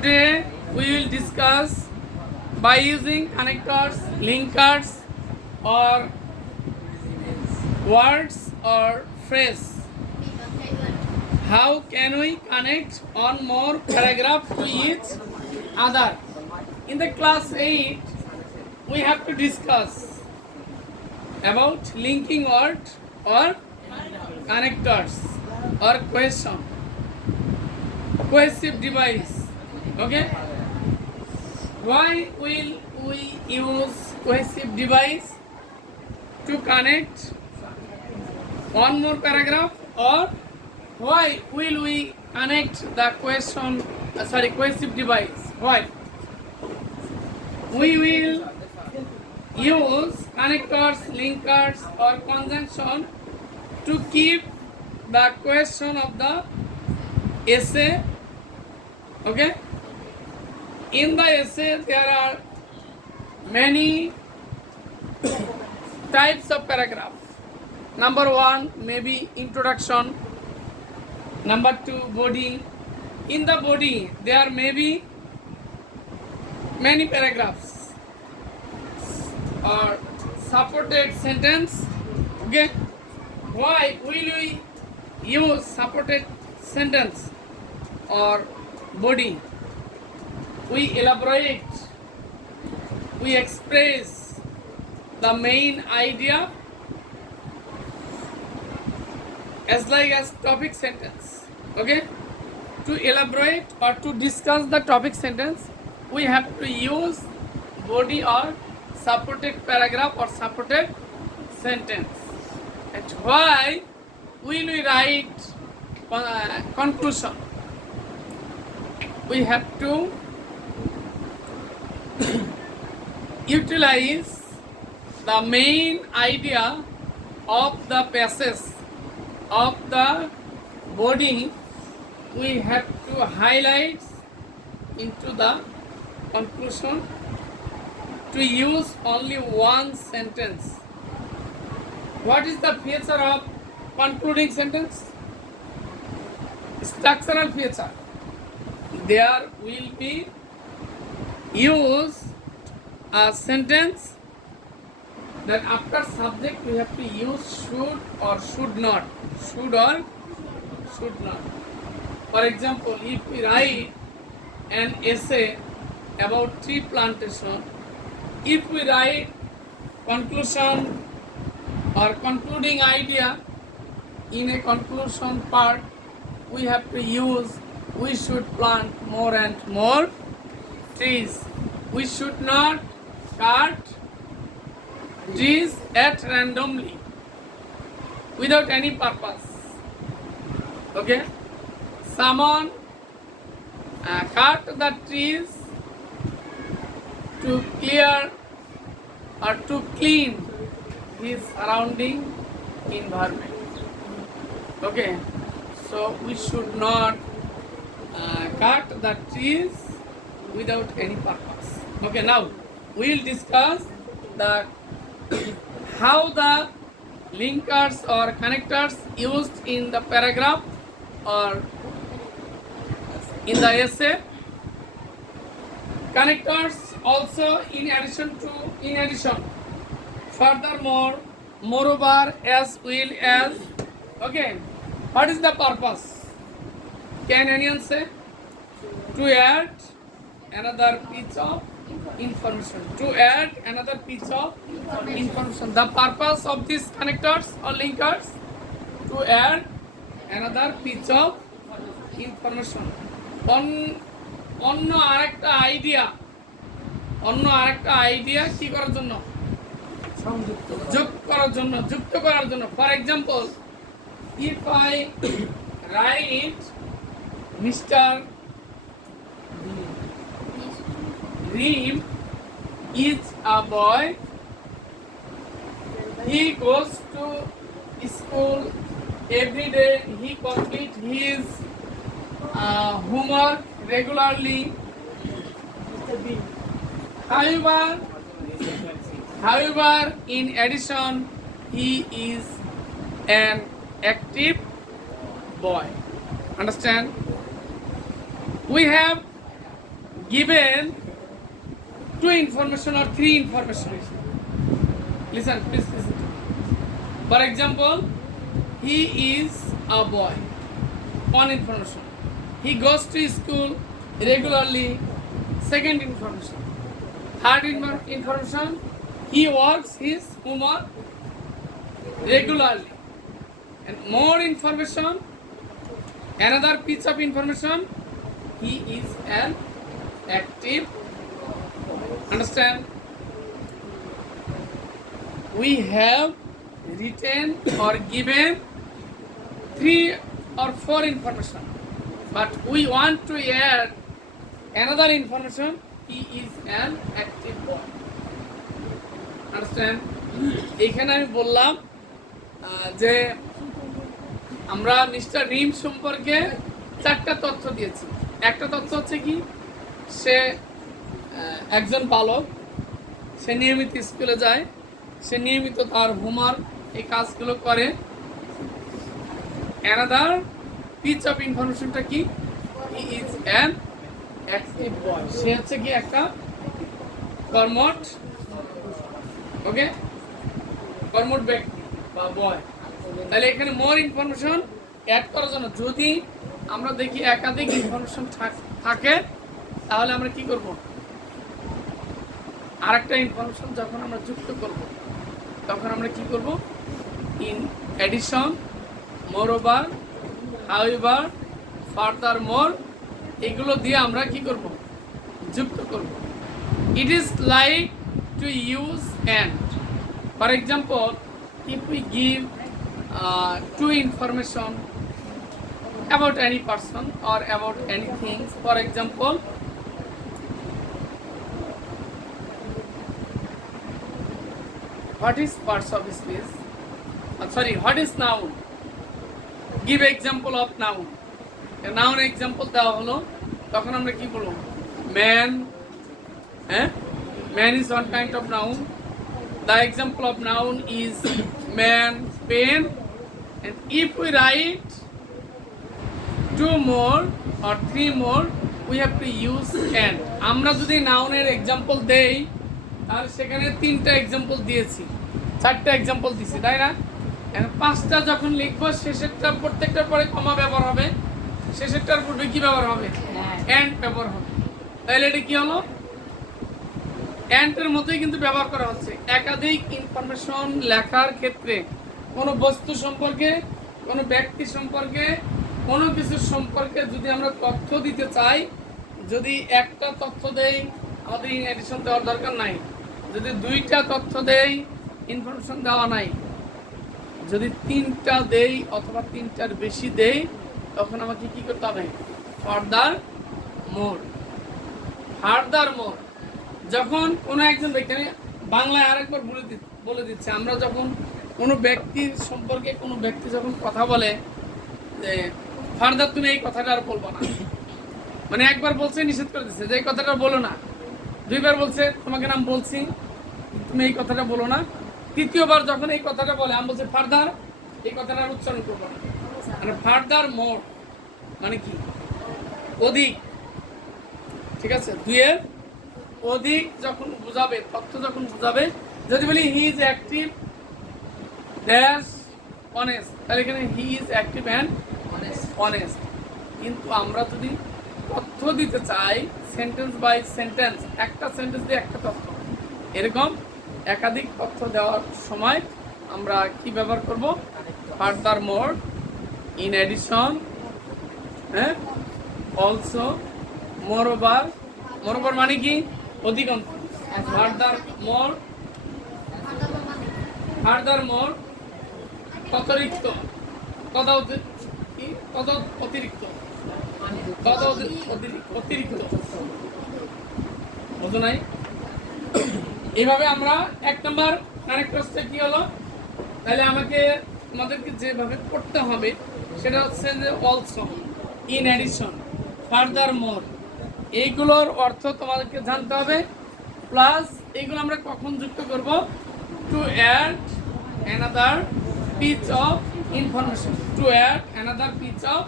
Today we will discuss by using connectors, linkers, or words or phrase. How can we connect one more paragraph to each other? In the class 8, we have to discuss about linking words or connectors or cohesive device. Okay? Why will we use cohesive device to connect one more paragraph, or why will we connect the cohesive device? Why? We will use connectors, linkers, or conjunction to keep the question of the essay. Okay? In the essay, there are many types of paragraph. Number 1 maybe introduction. Number 2 body. In the body, there may be many paragraphs or supported sentence. Okay? Why will we use supported sentence or body? We elaborate, we express the main idea as like as topic sentence. Okay? To elaborate or to discuss the topic sentence, we have to use body or supported paragraph or supported sentence. And why will we write conclusion? We have to utilize the main idea of the passage of the body. We have to highlight into the conclusion to use only one sentence. What is the feature of concluding sentence? Structural feature. There will be use a sentence that after subject we have to use should or should not. Should or should not. For example, if we write an essay about tree plantation, if we write conclusion or concluding idea in a conclusion part, we have to use we should plant more and more trees. We should not cut trees at randomly without any purpose. Okay? Someone cut the trees to clear or to clean his surrounding environment. Okay? So we should not cut the trees without any purpose. Okay, now we will discuss the how the linkers or connectors used in the paragraph or in the essay. Connectors also in addition, furthermore, moreover, as well as. Okay, what is the purpose? Can anyone say? To add another piece of information. To add another piece of information. The purpose of these connectors or linkers to add another piece of information. অন্য আরেকটা আইডিয়া কি করার জন্য? যুক্ত করার জন্য. For example, if I write Mr. Reem is a boy. He goes to school every day. He completes his homework regularly. However, in addition, he is an active boy. Understand? We have given two information or three information. Listen, please listen. For example, he is a boy. One information. He goes to school regularly. Second information. Third information. He works his homework regularly. And more information. Another piece of information. He is an active. Understand? We have written or given 3 or 4 information, but we want to add another information. He is an active boy. Understand? এখানে আমি বললাম যে আমরা মিস্টার রিম সম্পর্কে 4টা তথ্য দিয়েছি। একটা তথ্য হচ্ছে কি, সে একজন বালক, সে নিয়মিত স্কুলে যায়, সে নিয়মিত তার হোমওয়ার্ক এই কাজগুলো করে। অ্যানাদার পিচ অফ ইনফরমেশনটা কি, হি ইজ অ্যান অ্যাক্টিভ বয়, সে হচ্ছে কি একটা কর্মঠ, ওকে, কর্মঠ ব্যক্তি বা বয়। তাহলে এখানে মোর ইনফরমেশন অ্যাড করার জন্য যদি আমরা দেখি একাধিক ইনফরমেশন থাকে, তাহলে আমরা কি করব, আরেকটা ইনফরমেশন যখন আমরা যুক্ত করব তখন আমরা কি করব, in addition, moreover, however, furthermore, এগুলো দিয়ে আমরা কি করব, যুক্ত করব। It is like to use and. For example, if we give two information about any person or about anything, for example, what is parts of speech, what is noun, give example of noun, a noun example দেওয়া হলো, তখন আমরা কি বলবো, man, man is one kind of noun. The example of noun is man, pen, and if we write 2 more or 3 more, we have to use and. আমরা যদি নাউনের এক্সাম্পল দেই তাহলে সেখানে 3টা এক্সাম্পল দিয়েছি, 4টা এক্সাম্পল দিয়েছি, তাই না? এখন 5টা যখন লিখবো, শেষেরটা প্রত্যেকটার পরে কমা ব্যবহার হবে, শেষেরটার পূর্বে কি ব্যবহার হবে, এন্ড ব্যবহার হবে। তাহলে এটা কি হলো, এন্ডের মতোই কিন্তু ব্যবহার করা হচ্ছে। একাধিক ইনফরমেশন লেখার ক্ষেত্রে কোনো বস্তু সম্পর্কে, কোনো ব্যক্তি সম্পর্কে, কোনো কিছু সম্পর্কে যদি আমরা তথ্য দিতে চাই, যদি একটা তথ্য দেই আমাদের ইন এডিশন দেওয়ার দরকার নাই, যদি 2টা তথ্য দেই ইনফরমেশন দেওয়া নাই, যদি 3টা দেই অথবা 3টার বেশি দেই, তখন আমাকে কি করতে হবে, ফার্দার মোর। ফার্দার মোর যখন কোনো একজন ব্যক্তি, আমি বাংলায় আরেকবার বলে দিচ্ছি, আমরা যখন কোনো ব্যক্তির সম্পর্কে কোনো ব্যক্তি যখন কথা বলে যে ফার্দার তুমি এই কথাটা আর বলবো না, মানে একবার বলছে নিষেধ করে দিচ্ছে যে এই কথাটা বলো না, 2বার বলছে তোমাকে নাম বলছি তুমি এই কথাটা বলো না, 3য়বার যখন এই কথাটা বলে আমি বলছি ফার্দার এই কথাটা আর উচ্চারণ করবো না। মানে ফার্দার মোর মানে কি, অধিক, ঠিক আছে, 2-এর অধিক যখন বোঝাবে, তথ্য যখন বোঝাবে, যদি বলি he is active dash honest, তাহলে এখানে he is active and honest. কিন্তু আমরা যদি তথ্য দিতে চাই সেন্টেন্স বাই সেন্টেন্স, একটা সেন্টেন্স দিয়ে একটা তথ্য, এরকম একাধিক তথ্য দেওয়ার সময় আমরা কি ব্যবহার করব, furthermore, in addition, also, moreover. Moreover মানে কি, অধিকাংশ। ফার্দার মোর, ফার্দার মোর ততরিক্ত, অতিরিক্ত, অতিরিক্ত, বুঝো নাই? এইভাবে আমরা 1 নম্বর কানেক্ট হচ্ছে কি হলো, তাহলে আমাদেরকে যেভাবে পড়তে হবে সেটা হচ্ছে যে অলসো, ইন এডিশন, ফার্দার মোর, এইগুলোর অর্থ তোমাদেরকে জানতে হবে। প্লাস এইগুলো আমরা কখন যুক্ত করব, to add another piece of information, to add another piece of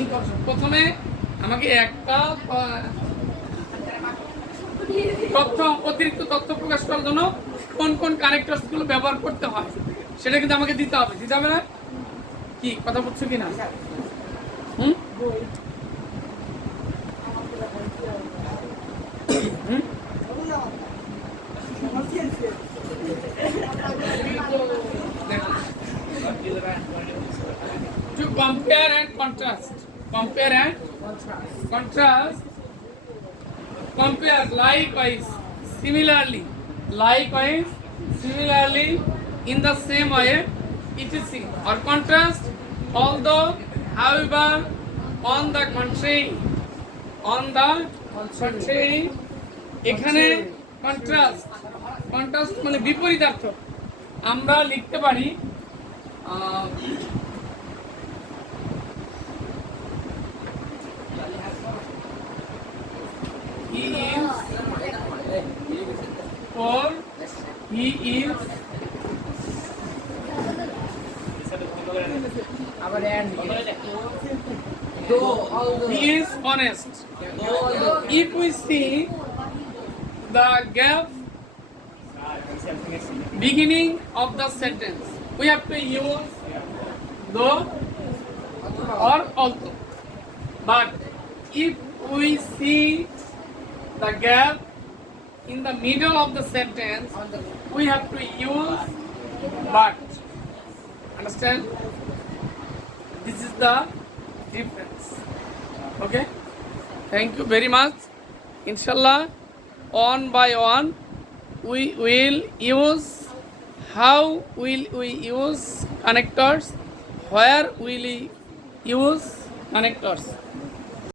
information. প্রথমে আমাকে তথ্য অতিরিক্ত তথ্য প্রকাশ করার জন্য কোন কোন কানেক্টরস গুলো ব্যবহার করতে হয় সেটা কিন্তু আমাকে দিতে হবে না কি কথা বলছো কিনা হুম হুম to compare and contrast compare likewise similarly in the same way etc or contrast although however on the contrary এখানে কন্ট্রাস্ট মানে বিপরীতার্থক আমরা লিখতে পারি he is honest. If we see the gap beginning of the sentence, we have to use though or also. But if we see the gap in the middle of the sentence, we have to use but. Understand? This is the difference. Okay? Thank you very much. Inshallah, one by one, we will use how will we use connectors, where will we use connectors.